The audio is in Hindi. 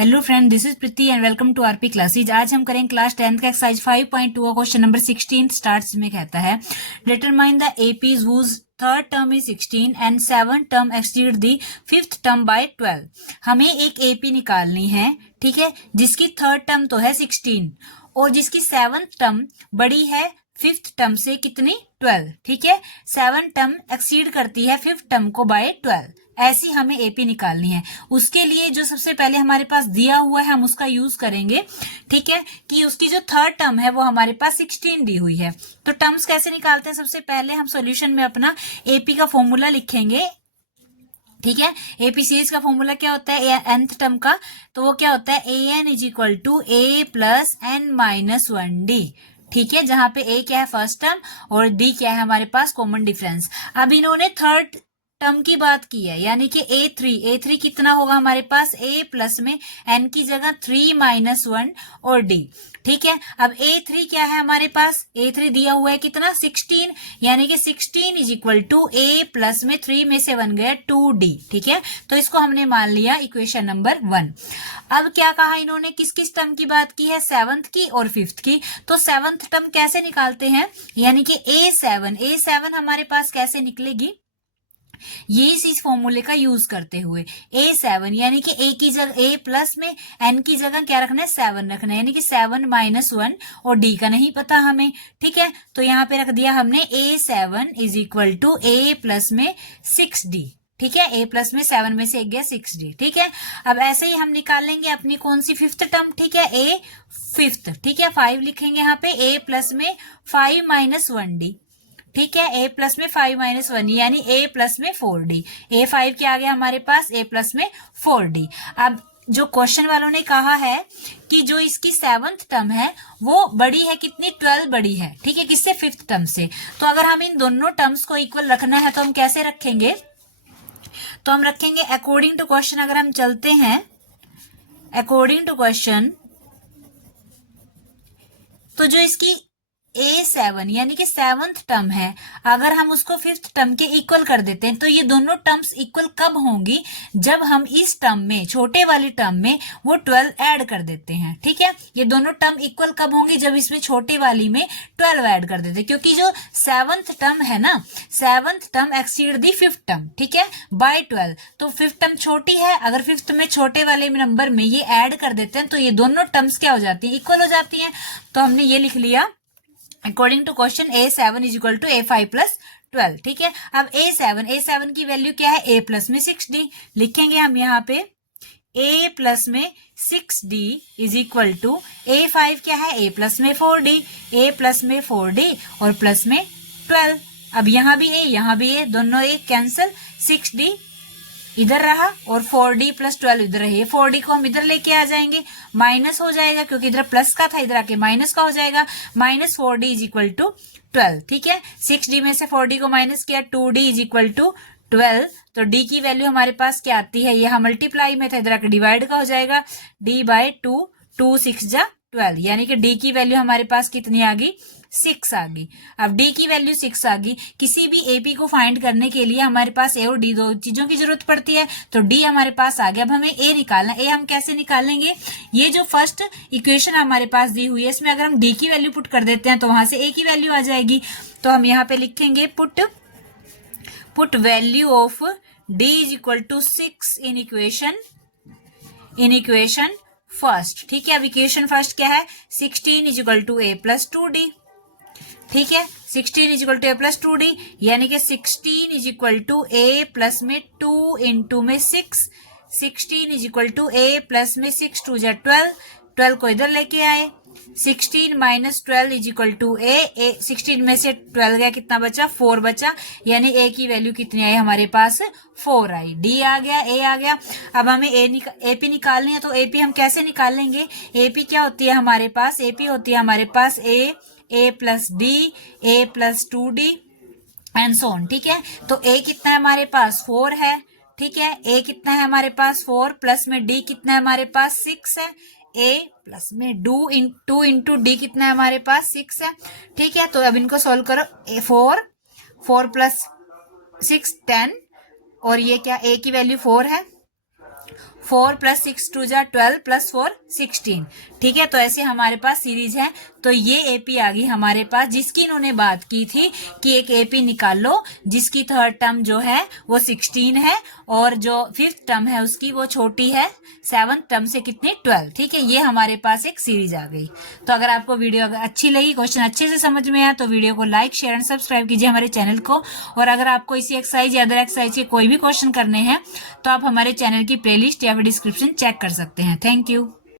Hello friend, this is Preeti and welcome to RP classes. आज हम करेंगे क्लास 10th का एक्सरसाइज 5.2 का क्वेश्चन नंबर 16 स्टार्ट्स में कहता है determine the APs whose third term is 16 and seven term exceed the fifth term by 12। हमें एक एपी निकालनी है, ठीक है, जिसकी थर्ड टर्म तो है 16 और जिसकी सेवंथ टर्म बड़ी है फिफ्थ टर्म से कितनी 12, ठीक है। सेवन टर्म एक्सीड करती है फिफ्थ टर्म को बाय 12। ऐसी हमें एपी निकालनी है। उसके लिए जो सबसे पहले हमारे पास दिया हुआ है हम उसका यूज करेंगे, ठीक है, कि उसकी जो थर्ड टर्म है वो हमारे पास 16 दी हुई है। तो टर्म्स कैसे निकालते हैं? सबसे पहले हम सॉल्यूशन में अपना एपी का फॉर्मूला लिखेंगे, ठीक है। एपी सीरीज का फॉर्मूला क्या होता है nth टर्म का? तो वो क्या होता है an is equal to a plus n minus 1d, ठीक है, जहां पे a क्या है फर्स्ट टर्म और d क्या है हमारे पास कॉमन डिफरेंस। अब इन्होंने थर्ड टर्म की बात की है, यानी कि a3 कितना होगा हमारे पास a प्लस में n की जगह 3 माइनस 1 और d, ठीक है। अब a3 क्या है हमारे पास? a3 दिया हुआ है कितना 16, यानी कि 16 is equal to a plus में 3 में से 1 गया 2d, ठीक है। तो इसको हमने मान लिया इक्वेशन नंबर 1। अब क्या कहा इन्होंने, किस किस टर्म की बात की है? सेवंथ की और फिफ्थ की। तो सेवंथ टर्म कैसे निकालते हैं, यानी कि a7 हमारे पास कैसे निकलेगी? ये इस फॉर्मूले का यूज करते हुए a7 यानी कि a की जगह a प्लस में n की जगह क्या रखना है 7 रखना है, यानी कि 7 माइनस 1 और d का नहीं पता हमें, ठीक है। तो यहाँ पे रख दिया हमने a7 is equal to a plus में 6d, ठीक है। a प्लस में 7 में से एक गया 6d, ठीक है। अब ऐसे ही हम निकालेंगे अपनी कौन सी फिफ्थ टर्म, ठीक है, a फिफ्थ, ठीक है। 5 लिखेंगे यहाँ पे a प्लस में 5 माइनस 1d, ठीक है। a प्लस में 5 माइनस 1 यानी a प्लस में 4d। a5 क्या आ गया हमारे पास? a प्लस में 4d। अब जो क्वेश्चन वालों ने कहा है कि जो इसकी सेवंथ टर्म है वो बड़ी है कितनी? 12 बड़ी है, ठीक है, किससे? फिफ्थ टर्म से। तो अगर हम इन दोनों टर्म्स को इक्वल रखना है तो हम कैसे रखेंगे? तो हम रखेंगे अकॉर्डिंग टू क्वेश्चन। अगर हम चलते हैं अकॉर्डिंग टू क्वेश्चन, तो जो इसकी a7 यानी कि सेवंथ टर्म है, अगर हम उसको फिफ्थ टर्म के इक्वल कर देते हैं तो ये दोनों टर्म्स इक्वल कब होंगी? जब हम इस टर्म में, छोटे वाली टर्म में वो 12 ऐड कर देते हैं, ठीक है। ये दोनों टर्म इक्वल कब होंगी? जब इसमें छोटे वाली में 12 ऐड कर देते हैं, क्योंकि जो सेवंथ टर्म है ना, सेवंथ टर्म एक्सीड दी फिफ्थ टर्म, ठीक है, बाय 12। तो फिफ्थ टर्म छोटी है, अगर फिफ्थ में छोटे वाले नंबर में ये ऐड कर देते हैं तो ये दोनों टर्म्स क्या हो जाती है? इक्वल हो जाती है। तो हमने ये लिख लिया according to question a7 is equal to a5 plus 12, ठीक है। अब a7 की वैल्यू क्या है? a प्लस में 6d लिखेंगे हम यहाँ पे। a प्लस में 6d is equal to a5 क्या है? a प्लस में 4d, a प्लस में 4d और प्लस में 12। अब यहाँ भी a दोनों a कैंसिल, 6d इधर रहा और 4d प्लस 12 इधर है। 4d को हम इधर लेके आ जाएंगे, माइनस हो जाएगा क्योंकि इधर प्लस का था, इधर आके माइनस का हो जाएगा। Minus 4d is equal to 12, ठीक है। 6d में से 4d को माइनस किया, 2d इज इक्वल टू 12। तो d की वैल्यू हमारे पास क्या आती है? यहाँ मल्टीप्लाई में था, इधर आके डिवाइड का हो जाएगा, d बाय 2, 2 6 जा 12, यानी कि d की वैल्यू हमारे पास कितनी आ गई? 6 आ गई। अब d की वैल्यू 6 आ गई। किसी भी एपी को फाइंड करने के लिए हमारे पास a और d दो चीजों की जरूरत पड़ती है, तो d हमारे पास आ गया। अब हमें a निकालना। a हम कैसे निकालेंगे? ये जो फर्स्ट इक्वेशन हमारे पास दी हुई है इसमें अगर हम d की वैल्यू पुट कर देते हैं तो वहां से a की वैल्यू आ जाएगी। तो हम यहाँ पे लिखेंगे put value of d is equal to 6 in equation first, ठीक है। अब इक्वेशन फर्स्ट क्या है? 16 is equal to a plus 2d, ठीक है। 16 is equal to a plus 2d यानी कि 16 is equal to a plus में 2 इंटू में 6। 16 is equal to a plus में 6 2 जा 12, 12 को इधर लेके आए। 16 minus 12 is equal to a 16 में से 12 गया, कितना बचा? 4 बचा, यानी a की वैल्यू कितनी आई हमारे पास? 4 आई। d आ गया, a आ गया। अब हमें AP निकालनी है, तो AP हम कैसे निकालेंगे? AP क्या होती है हमारे पास? AP होती है हमारे पास a plus d, a plus 2d and so on, ठीक है। तो a कितना है हमारे पास? 4 है, ठीक है। a कितना है हमारे पास? 4 प्लस में d कितना है हमारे पास? 6 है। a प्लस में 2 इंटू d कितना है हमारे पास? 6 है, ठीक है। तो अब इनको सोल्व करो। 4 प्लस 6 10 और ये क्या? a की वैल्यू 4 है, 4 + 6 2 जा 12 + 4 16। ठीक है, तो ऐसे हमारे पास सीरीज है। तो ये एपी आ गई हमारे पास, जिसकी इन्होंने बात की थी कि एक एपी निकाल लो जिसकी थर्ड टर्म जो है वो 16 है और जो फिफ्थ टर्म है उसकी वो छोटी है, सेवंथ टर्म से कितनी 12। ठीक है, ये हमारे पास एक सीरीज आ गई। तो अगर आपको वीडियो अगर अच्छी लगी, क्वेश्चन अच्छे से समझ में आया, तो वीडियो को लाइक शेयर एंड सब्सक्राइब कीजिए हमारे चैनल को। और अगर आपको इसी एक्सरसाइज या अदर एक्सरसाइज के कोई भी क्वेश्चन करने हैं तो आप हमारे चैनल की प्लेलिस्ट या फिर डिस्क्रिप्शन चेक कर सकते हैं। Thank you.